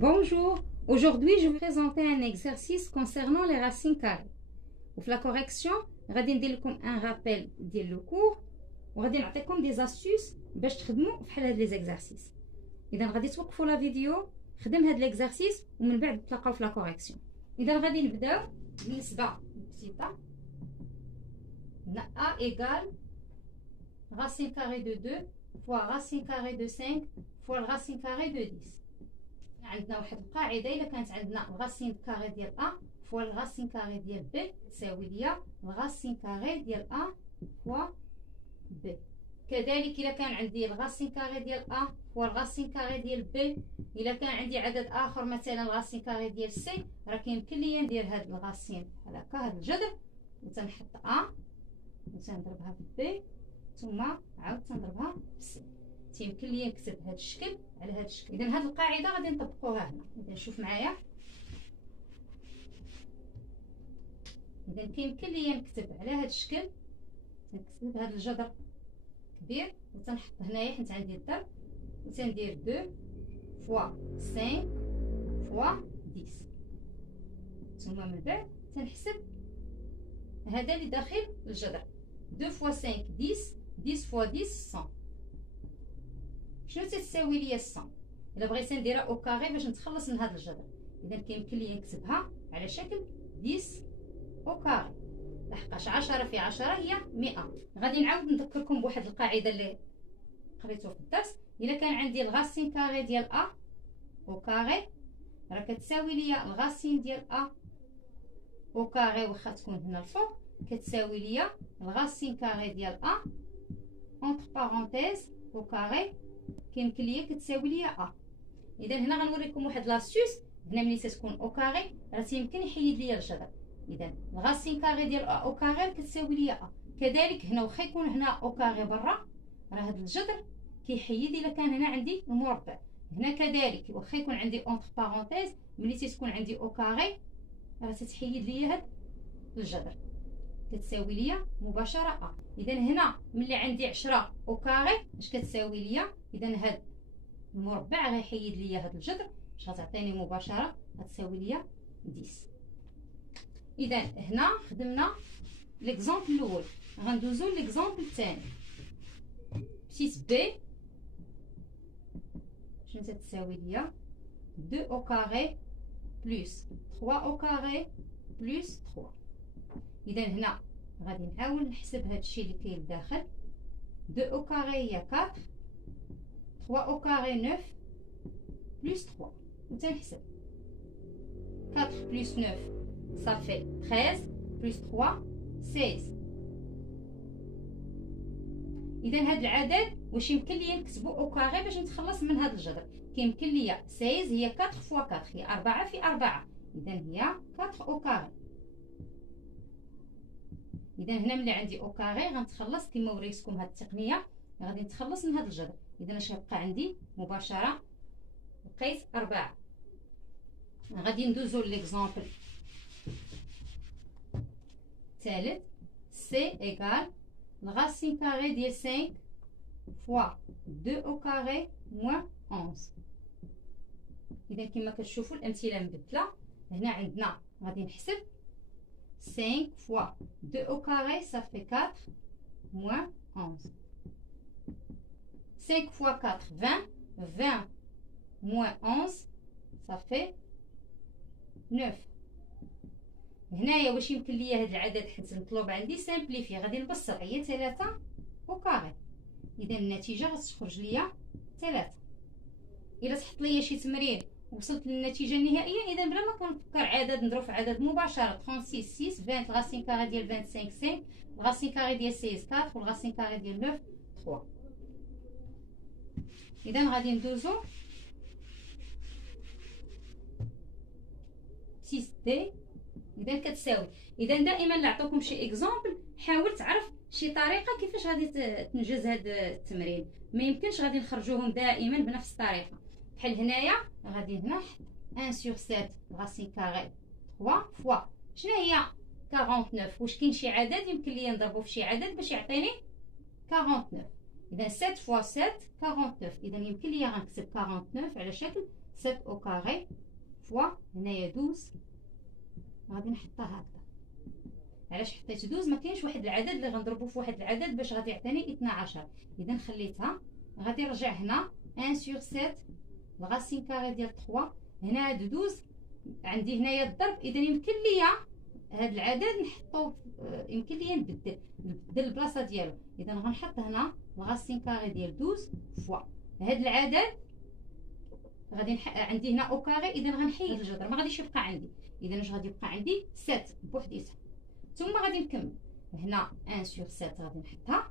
Bonjour, aujourd'hui je vais vous présenter un exercice concernant les racines carrées. Pour la correction, غادي ندير لكم un rappel ديال le cours وغادي نعطيكم des astuces باش تخدموا بحال هاد لي زيكزارسيس. اذا غادي توقفوا لا فيديو خدم هاد ليكزارسيس ومن بعد تلاقاو في لا كوريكسيون. اذا غادي نبداو بالنسبه بسيطه. a égale racine carrée de 2 fois racine carrée de 5 fois racine carrée de 10. عندنا واحد القاعده الا كانت عندنا الغاسين كاري ديال ا فوا الغاسين كاري ديال بي تساوي ليا الغاسين كاري ديال ا فوا بي. كذلك الا كان عندي الغاسين كاري ديال ا فوا الغاسين كاري ديال بي، الا كان عندي عدد اخر مثلا الغاسين كاري ديال سي، راه كيمكن ليا ندير هاد الغاسين بحال هكا هاد الجذر وتنحط ا وتنضربها في بي ثم عاود تنضربها في سي. يمكن لي نكتب هذا الشكل على هذا الشكل. اذا هذه القاعده غادي نطبقوها هنا. اذا شوف معايا، اذا كيمكن لي نكتب على هذا الشكل، نكتب هذا الجذر كبير وتنحط هنايا حيت عندي الضرب وتندير 2 فوا 5 فوا 10 ثم من بعد تنحسب هذا اللي داخل الجذر. 2 فوا 5 10 10 فوا 10 100. شنو تتساوي ليا 100 الا بغيت نديرها او كاري باش نتخلص من هذا الجذر؟ اذا كيمكن لي نكتبها على شكل 10 او كاري، لحقاش 10 في 10 هي 100. غادي نعاود نذكركم بواحد القاعده اللي قريتوها في الدرس. الا كان عندي الغاسين كاري ديال ا او كاري راه كتساوي ليا الغاسين ديال ا او كاري واخا تكون هنا الفوق كتساوي ليا الغاسين كاري ديال ا اونتر بارونتيز او كاري كيمكن ليا كتساوي ليا ا. اذا هنا غنوريكم واحد لاستيوس. هنا ملي تكون او كاري راه تيمكن يحيد ليا الجذر. اذا الغاسين كاري ديال ا او كاري كتساوي ليا ا. كذلك هنا واخا يكون هنا او كاري برا راه هذا الجذر كيحيد الا كان هنا عندي المربع. هنا كذلك واخا يكون عندي اونتر بارونتيز ملي تكون عندي او كاري راه تتحيد ليا هذا الجذر كتساوي ليا مباشره ا. اذا هنا ملي عندي 10 او كاري اش كتساوي ليا؟ اذا هاد المربع غيحيد ليا هاد الجذر باش غتعطيني مباشره غتساوي ليا 10. اذا هنا خدمنا ليكزامبل الاول، غندوزو ليكزامبل الثاني. بتيت بي شنو تتساوي ليا؟ 2 او كاري بلس 3 او كاري بلس 3. اذا هنا غادي نحاول نحسب هذا الشيء اللي كاين لداخل. 2 او كاري هي 4، 3 او كاري 9 بلس 3 وتنحسب 4 بلس 9 صافي 13 بلس 3 16. اذا هذا العدد واش يمكن لي نكتبو او كاري باش نتخلص من هذا الجذر؟ كيمكن لي 16 هي 4 فوا 4 هي 4 في 4، اذا هي 4 او كاري. اذا هنا ملي عندي او كاري غنتخلص كما وريتكم هذه التقنيه، غادي نتخلص من هذا الجذر. اذا اش غيبقى عندي مباشره؟ لقيت 4. غادي ندوزو ليكزامبل الثالث. سي ايغال الغاسين كاري ديال 5 فوا 2 او كاري موان 11. اذا كما كتشوفوا الامثله مبدله. هنا عندنا غادي نحسب 5 fois 2 au carré, ça fait 4 moins 11. 5 fois 4, 20. 20 moins 11, ça fait 9. هنايا واش يمكن ليا هذا العدد حيت المطلوب عندي سامبليفي، غادي نبسط هي 3 au carré. إذا النتيجة غتخرج ليا 3. إلا تحط ليا شي تمرين وصلت للنتيجه النهائيه، اذا بلا ما كنفكر عدد نضرب في عدد مباشره. 36 6 20 الغاسين كاري ديال 25 5 الغاسين كاري ديال 16 4 والغاسين كاري ديال 9 3. اذا غادي ندوزو 6 دي. اذا كتساوي، اذا دائما لا عطوكم شي اكزامبل حاول تعرف شي طريقه كيفاش غادي تنجز هذا التمرين. ما يمكنش غادي نخرجوهم دائما بنفس الطريقه. بحال هنايا غادي هنا 1 sur 7 racine carré 3 فوا شنو هي 49. واش كاين شي عدد يمكن لي نضربو في شي عدد باش يعطيني 49؟ اذا 7 فوا 7 49. اذا يمكن لي غنكتب 49 على شكل 7 او كاري فوا هنايا 12 غادي نحطها هكذا. علاش حطيت 12؟ ما كاينش واحد العدد اللي غنضربو في واحد العدد باش غادي يعطيني 12. اذا خليتها. غادي نرجع هنا 1 sur 7 الغاسين كاري ديال 3. هنا هاد 12 عندي هنايا الضرب، اذا يمكن ليا هاد العدد نحطو، يمكن ليا نبدل البلاصه ديالو. اذا غنحط هنا الغاسين كاري ديال 12 فوا هاد العدد غادي عندي هنا او كاري، اذا غنحيد الجذر ما غاديش يبقى عندي. اذا اش غادي يبقى عندي 7 بوحديتها. ثم غادي نكمل هنا 1 sur 7 غادي نحطها.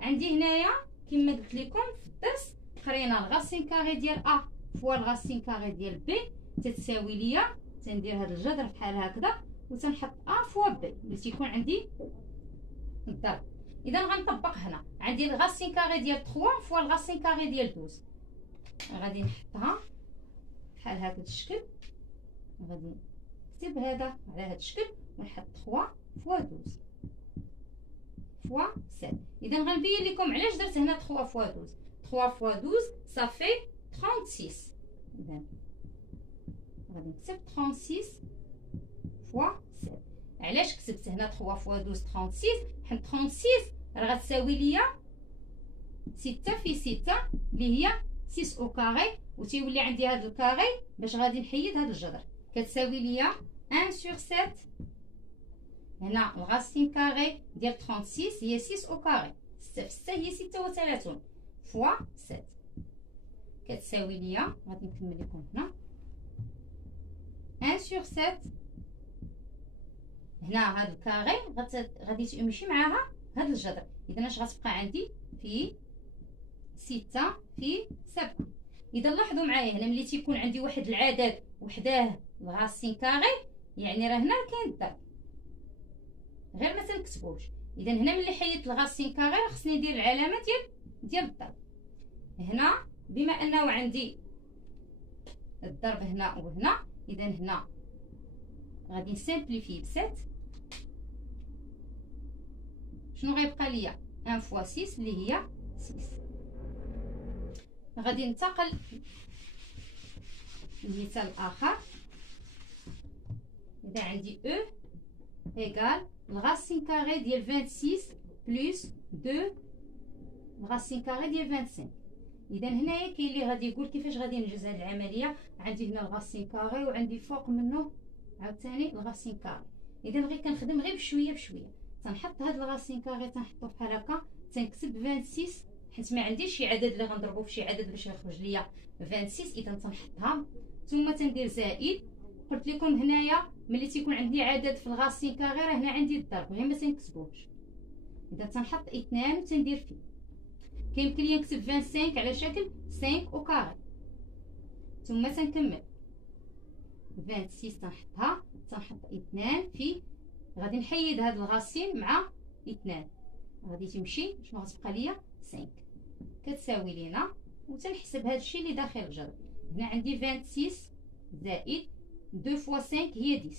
عندي هنايا كما قلت لكم في الدرس قرينا الغاسين كاري ديال ا فوا الغاسين كاري ديال بي تتساوي ليا، تندير هذا الجذر بحال هكذا وتنحط ا فوا بي اللي تيكون عندي الضرب. اذا غنطبق هنا عندي الغاسين كاري ديال 3 فوا الغاسين كاري ديال 12. غادي نحطها بحال هكا الشكل، غادي نكتب هذا على هذا الشكل ونحط 3 فوا 12 فوا 7. اذا غنبين لكم علاش درت هنا 3 فوا 12. 3 فوا 12 صافي 36. اذا غادي نكتب 36 فوا 7. علاش كتبت هنا 3 فوا 12 36؟ حيت 36 راه غتساوي ليا 6 في 6 اللي هي 6 او كاري، وتيولي عندي هذا الكاري باش غادي نحيد هذا الجذر كتساوي ليا 1 sur 7. هنا الغاسين كاري ديال 36 هي 6 او كاري، 6 في 6 هي 36 فوا 7 كتساوي ليا. غادي نكمل لكم هنا 1 sur 7. هنا هذا الكاري غادي تمشي معاها هذا الجذر، اذا اش غتبقى عندي في 6 في 7. اذا لاحظوا معايا هنا ملي تيكون عندي واحد العدد وحداه الغاسين كاري يعني راه هنا كاين الضرب، غير ما تنكتبوش. اذا هنا ملي حيدت الغاسين كاري راه خصني ندير العلامه ديال الضرب. هنا بما انه عندي الضرب هنا وهنا، اذا هنا غادي نسامبليفي ب 7. شنو غيبقى ليا 1 فوا 6 اللي هي 6. غادي ننتقل للمثال الاخر. اذا عندي او ايغال الغاسين كاري ديال 26 بلس 2 الغاسين كاري ديال 25. اذا هنايا كاين اللي غادي يقول كيفاش غادي ننجز هذه العمليه. عندي هنا الغاسين كاري وعندي فوق منه عاوتاني الغاسين كاري. اذا غير كنخدم غير بشويه بشويه. تنحط هذا الغاسين كاري تنحطو بحال هكا، تنكتب 26 حيت ما عنديش شي عدد اللي غنضربو في شي عدد باش يخرج ليا 26. اذا تنحطها ثم تندير زائد. قلت لكم هنايا ملي تيكون عندي عدد في الغاسين كاري راه هنا عندي الضرب غير ما تنكتبوش. اذا تنحط 2 وتندير فيه. كيمكن لي نكتب 25 على شكل 5 او كاري ثم تنكمل 26 تنحطها، تنحط 2 في، غادي نحيد هاد الغاسين مع 2 غادي تمشي شنو غتبقى ليا 5 كتساوي لينا. وتنحسب هاد الشيء اللي داخل الجذر. هنا عندي 26 زائد 2 فوا 5 هي 10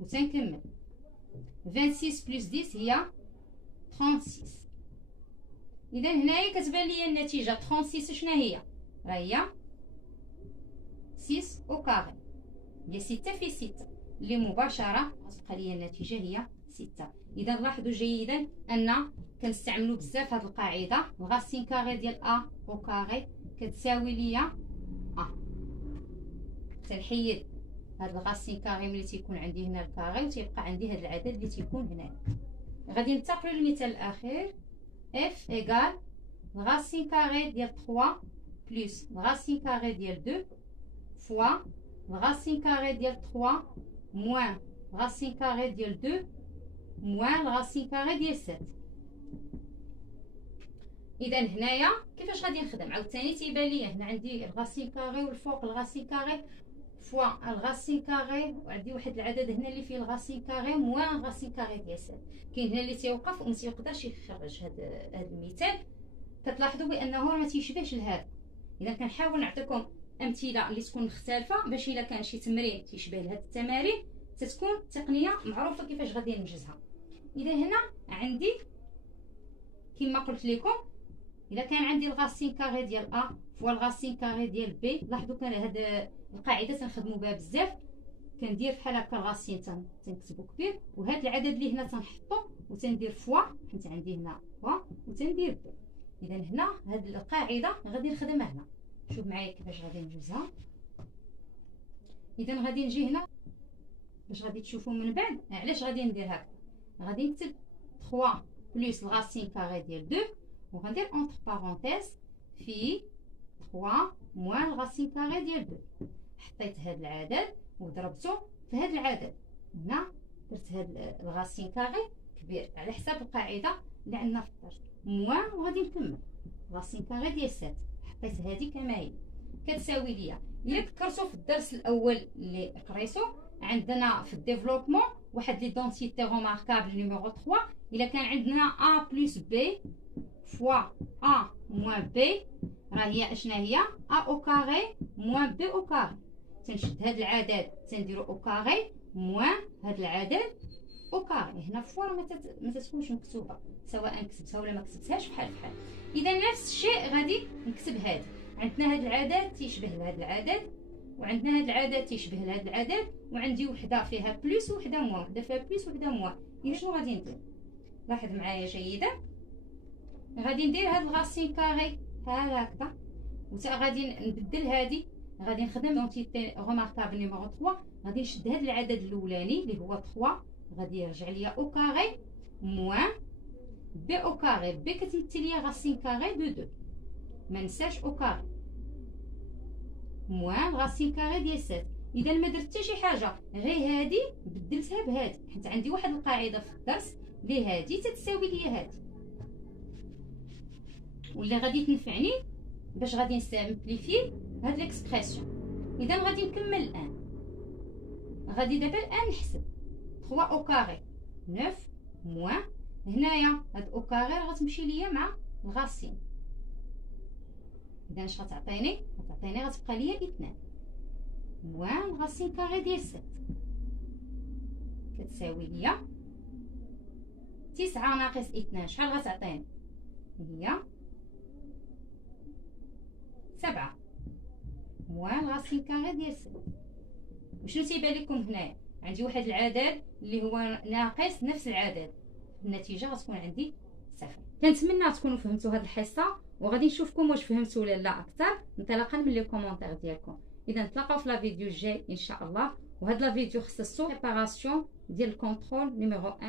وتنكمل 26 بلس 10 هي 36. اذا هنايا كتبان لي النتيجه 36 شنو هي؟ راه هي 6 او كاري هي 6 في 6 اللي مباشره غتبقى لي النتيجه هي 6. اذا لاحظوا جيدا ان كنستعملوا بزاف هذه القاعده. الغاسين كاري ديال ا او كاري كتساوي ليا ا. تنحيد هاد الغاسين كاري ملي تيكون عندي هنا الكاري وتيبقى عندي هاد العدد اللي تيكون هنا. غادي ننتقلوا للمثال الاخير. اف ايغال الغاسين كاري ديال 3 بلس الغاسين كاري ديال 2 فوا الغاسين كاري ديال 3 موان الغاسين كاري ديال 2 موان الغاسين كاري ديال 7. اذا هنايا كيفاش غادي نخدم؟ عاوتاني تيبان لي هنا عندي الغاسين كاري والفوق الغاسين كاري فوا الغاسين كاري، وعندي واحد العدد هنا اللي فيه الغاسين كاري موان الغاسين كاري ديال 7. كاين هنا اللي تيوقف وما تيقدرش يخرج هذا المثال. كتلاحظوا بانه ما تيشبهش لهذا. اذا كنحاول نعطيكم امثله اللي تكون مختلفه باش الا كان شي تمرين تيشبه لهاد التمارين تتكون تقنيه معروفه كيفاش غادي ننجزها. اذا هنا عندي كما قلت لكم الا كان عندي الغاسين كاري ديال ا فوا الغاسين كاري ديال بي، لاحظوا كان هاد القاعده تنخدموا بها بزاف. كندير بحال هكا الغاسين تنكتبو كبير، وهاد العدد اللي هنا تنحطو وتندير فوا، حيت عندي هنا فوا وتندير بي. اذا هنا هاد القاعده غادي نخدمها هنا. شوف معايا كيفاش غادي ندوزها. اذا غادي نجي هنا باش غادي تشوفوا من بعد علاش غادي ندير هكا. غادي نكتب 3 بلس الغاسين كاري ديال 2 وغندير اونتر بارونتيز في 3 موان الغاسين كاري ديال 2. حطيت هاد العدد وضربته في هاد العدد. هنا درت هاد الغاسين كاري كبير على حساب القاعده اللي عندنا في الدرس موان، وغادي نكمل غاسين كاري ديال 7. حطيت هادي كما هي كتساوي ليا. الا تذكرتوا في الدرس الاول اللي قريتو عندنا في الديفلوبمون واحد لي دونتيتي روماركابل نيميرو 3. الا كان عندنا ا بلس بي فوا ا موان بي، راه هي اشنا هي ا او كاري موان بي او كاري. تنشد هاد العدد تنديرو او كاري موان هاد العدد او كاري. هنا فوا ما تتكونش مكتوبه، سواء كتبتها ولا ما كتبتهاش بحال بحال. اذا نفس الشيء غادي نكتب هادي. عندنا هاد العدد تيشبه لهاد العدد، وعندنا هاد العدد تيشبه لهاد العدد، وعندي وحده فيها بلس وحده موان، وحده فيها بلس وحده موان. اذا شنو غادي ندير؟ لاحظ معايا جيدا. غادي ندير هاد الغاسين كاري بحال هكذا، وتا غادي نبدل هادي. غادي نخدم دونتيتي روماركابل نيميرو 3. غادي نشد هاد العدد الاولاني اللي هو 3، غادي يرجع ليا او كاري موان بي او كاري. بي كتمثل ليا غاسين كاري دو 2، ما نساش او كاري موان غاسين كاري ديال 7. اذا ما درت حتى شي حاجه، غير هادي بدلتها بهادي، حيت عندي واحد القاعده في الدرس اللي هادي تتساوي ليا هادي، واللي غادي تنفعني باش غادي نسامبليفي هاد ليكسبرسيون. اذا غادي نكمل الان. غادي دابا الان نحسب 3 او كاري 9 موان هنايا هاد او كاري غتمشي ليا مع الغاسين. اذا اش غتعطيني؟ غتعطيني غتبقى ليا 2 موان غاسين كاري ديال 7 كتساوي ليا 9 ناقص 2. شحال غتعطيني؟ هي 7 موان غاسين كاري ديال 7. وشنو تيبان لكم هنايا؟ عندي واحد العدد اللي هو ناقص نفس العدد، النتيجه غتكون عندي 0. كنتمنى تكونوا فهمتوا هذه الحصه، وغادي نشوفكم واش فهمتوا ولا لا اكثر انطلاقا من لي كومونتير ديالكم. اذا نتلاقاو في لا فيديو الجاي ان شاء الله. وهاد لا فيديو خصصو بريباراسيون ديال الكونترول نيميرو 1.